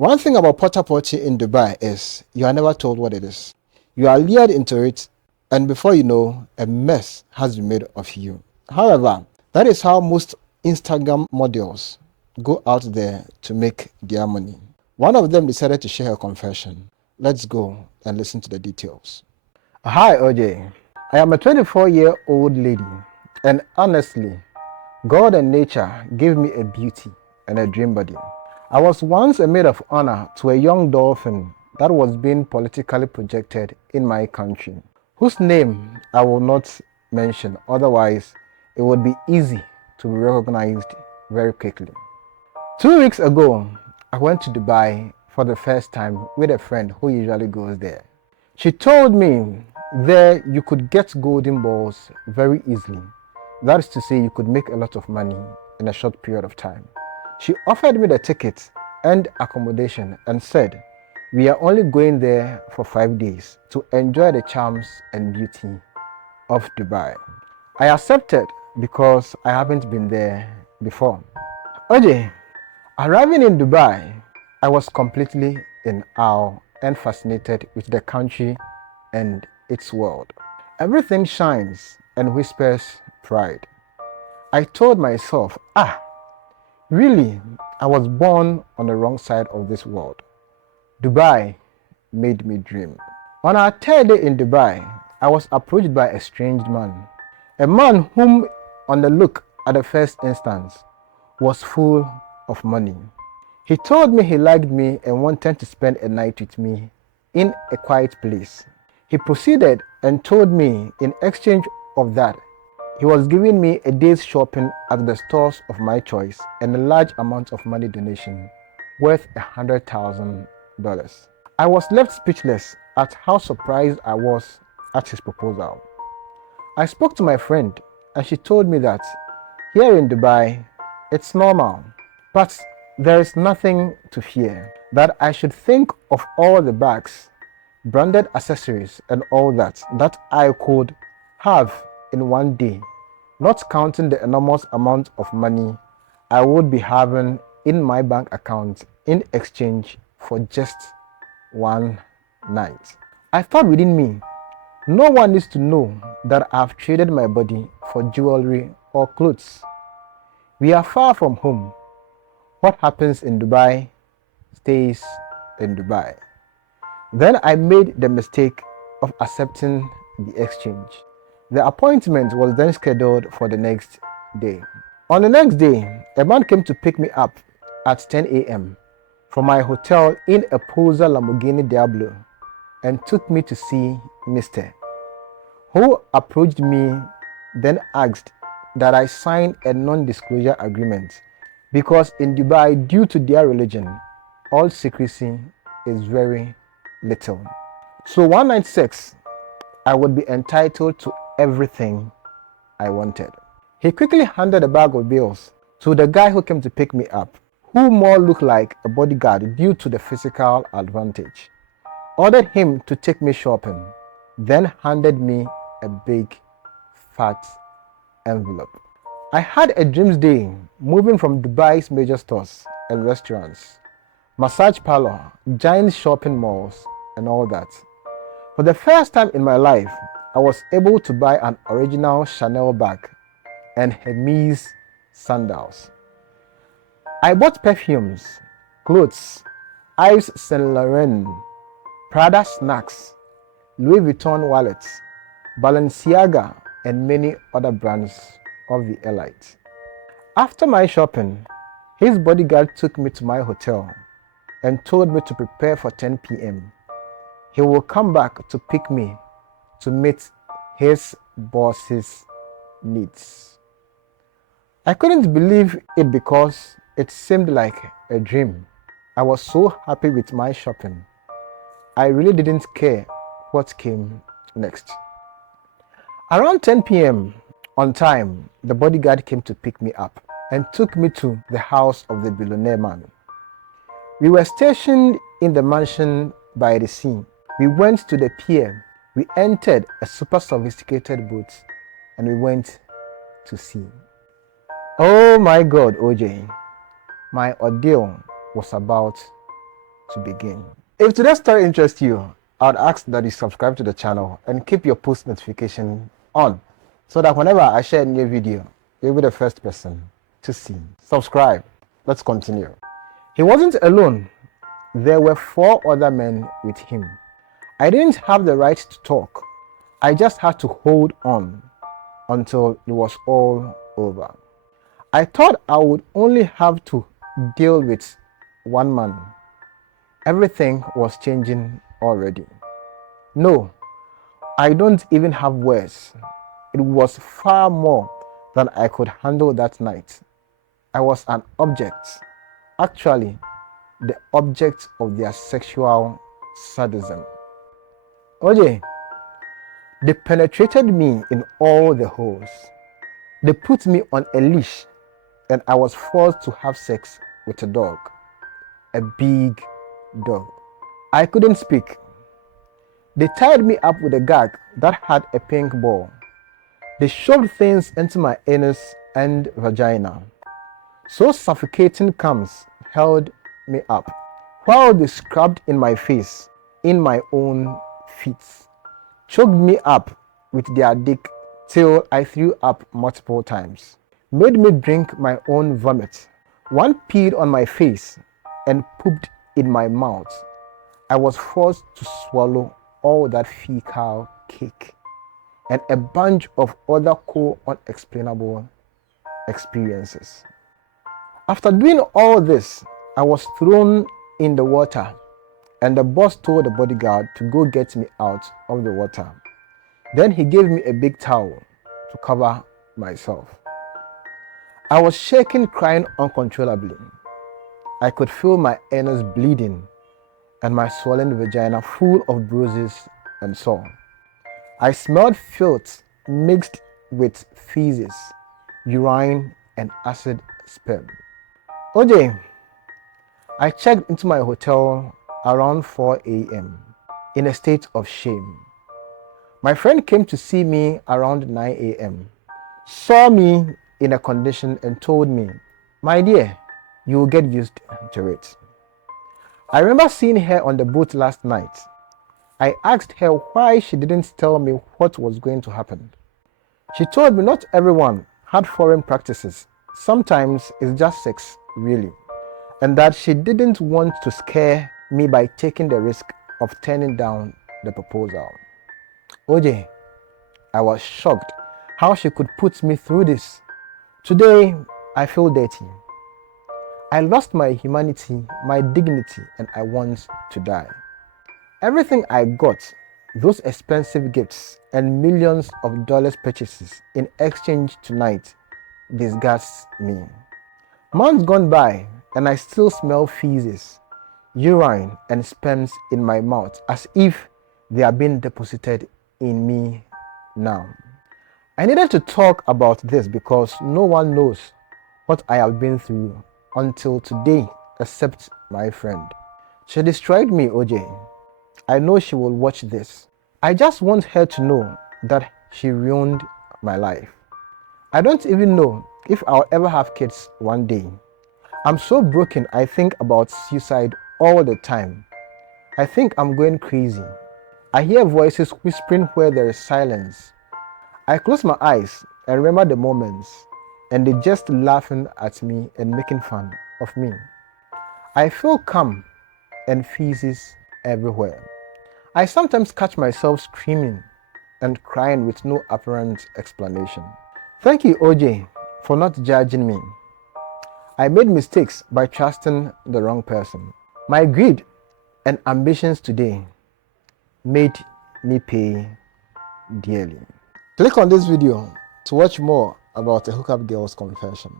One thing about Potty in Dubai is you are never told what it is. You are lured into it, and before you know, a mess has been made of you. However, that is how most Instagram models go out there to make their money. One of them decided to share her confession. Let's go and listen to the details. Hi, OJ. I am a 24-year-old lady, and honestly, God and nature gave me a beauty and a dream body. I was once a maid of honor to a young dolphin that was being politically projected in my country, whose name I will not mention, otherwise it would be easy to be recognized very quickly. 2 weeks ago, I went to Dubai for the first time with a friend who usually goes there. She told me there you could get golden balls very easily. That is to say, you could make a lot of money in a short period of time. She offered me the ticket and accommodation and said, we are only going there for 5 days to enjoy the charms and beauty of Dubai. I accepted because I haven't been there before. OJ, arriving in Dubai, I was completely in awe and fascinated with the country and its world. Everything shines and whispers pride. I told myself, really, I was born on the wrong side of this world. Dubai made me dream. On our third day in Dubai, I was approached by a strange man. A man whom, on the look at the first instance, was full of money. He told me he liked me and wanted to spend a night with me in a quiet place. He proceeded and told me in exchange of that, he was giving me a day's shopping at the stores of my choice and a large amount of money donation worth $100,000. I was left speechless at how surprised I was at his proposal. I spoke to my friend and she told me that here in Dubai, it's normal, but there is nothing to fear, that I should think of all the bags, branded accessories and all that I could have in one day, not counting the enormous amount of money I would be having in my bank account in exchange for just one night. I thought within me, no one needs to know that I've traded my body for jewelry or clothes. We are far from home. What happens in Dubai stays in Dubai. Then I made the mistake of accepting the exchange. The appointment was then scheduled for the next day. On the next day, a man came to pick me up at 10 a.m. from my hotel in a Posa Lamborghini Diablo and took me to see Mr. who approached me, then asked that I sign a non-disclosure agreement because in Dubai, due to their religion, all secrecy is very little. So one night sex, I would be entitled to everything I wanted. He quickly handed a bag of bills to the guy who came to pick me up, who more looked like a bodyguard due to the physical advantage, ordered him to take me shopping, then handed me a big, fat envelope. I had a dreams day moving from Dubai's major stores and restaurants, massage parlor, giant shopping malls, and all that. For the first time in my life, I was able to buy an original Chanel bag and Hermes sandals. I bought perfumes, clothes, Yves Saint Laurent, Prada snacks, Louis Vuitton wallets, Balenciaga, and many other brands of the elite. After my shopping, his bodyguard took me to my hotel and told me to prepare for 10 p.m. He will come back to pick me to meet his boss's needs. I couldn't believe it because it seemed like a dream. I was so happy with my shopping. I really didn't care what came next. Around 10 p.m. on time, the bodyguard came to pick me up and took me to the house of the billionaire man. We were stationed in the mansion by the sea. We went to the pier. We entered a super sophisticated boat and we went to sea. Oh my God, OJ, my ordeal was about to begin. If today's story interests you, I'd ask that you subscribe to the channel and keep your post notification on so that whenever I share a new video, you'll be the first person to see. Subscribe. Let's continue. He wasn't alone. There were 4 other men with him. I didn't have the right to talk. I just had to hold on until it was all over. I thought I would only have to deal with one man. Everything was changing already. No, I don't even have words. It was far more than I could handle that night. I was an object, actually, the object of their sexual sadism. OJ, they penetrated me in all the holes. They put me on a leash and I was forced to have sex with a dog, a big dog. I couldn't speak. They tied me up with a gag that had a pink ball. They shoved things into my anus and vagina. So suffocating cams held me up while they scrubbed in my face, in my own feet, choked me up with their dick till I threw up multiple times, made me drink my own vomit. One peed on my face and pooped in my mouth. I was forced to swallow all that fecal cake and a bunch of other cool, unexplainable experiences. After doing all this, I was thrown in the water and the boss told the bodyguard to go get me out of the water. Then he gave me a big towel to cover myself. I was shaking, crying uncontrollably. I could feel my anus bleeding and my swollen vagina full of bruises and sore. I smelled filth mixed with feces, urine, and acid sperm. OJ, I checked into my hotel around 4 a.m. in a state of shame. My friend came to see me around 9 a.m., saw me in a condition and told me, "My dear, you will get used to it." I remember seeing her on the boat last night. I asked her why she didn't tell me what was going to happen. She told me not everyone had foreign practices. Sometimes it's just sex, really. And that she didn't want to scare me by taking the risk of turning down the proposal. OJ, I was shocked how she could put me through this. Today, I feel dirty. I lost my humanity, my dignity, and I want to die. Everything I got, those expensive gifts and millions of dollars purchases in exchange tonight, disgusts me. Months gone by and I still smell feces, urine, and sperms in my mouth as if they are being deposited in me now. I needed to talk about this because no one knows what I have been through until today except my friend. She destroyed me, OJ. I know she will watch this. I just want her to know that she ruined my life. I don't even know if I'll ever have kids one day. I'm so broken I think about suicide all the time. I think I'm going crazy. I hear voices whispering where there is silence. I close my eyes and remember the moments and they just laughing at me and making fun of me. I feel calm and feces everywhere. I sometimes catch myself screaming and crying with no apparent explanation. Thank you, OJ, for not judging me. I made mistakes by trusting the wrong person. My greed and ambitions today made me pay dearly. Click on this video to watch more about a hookup girl's confession.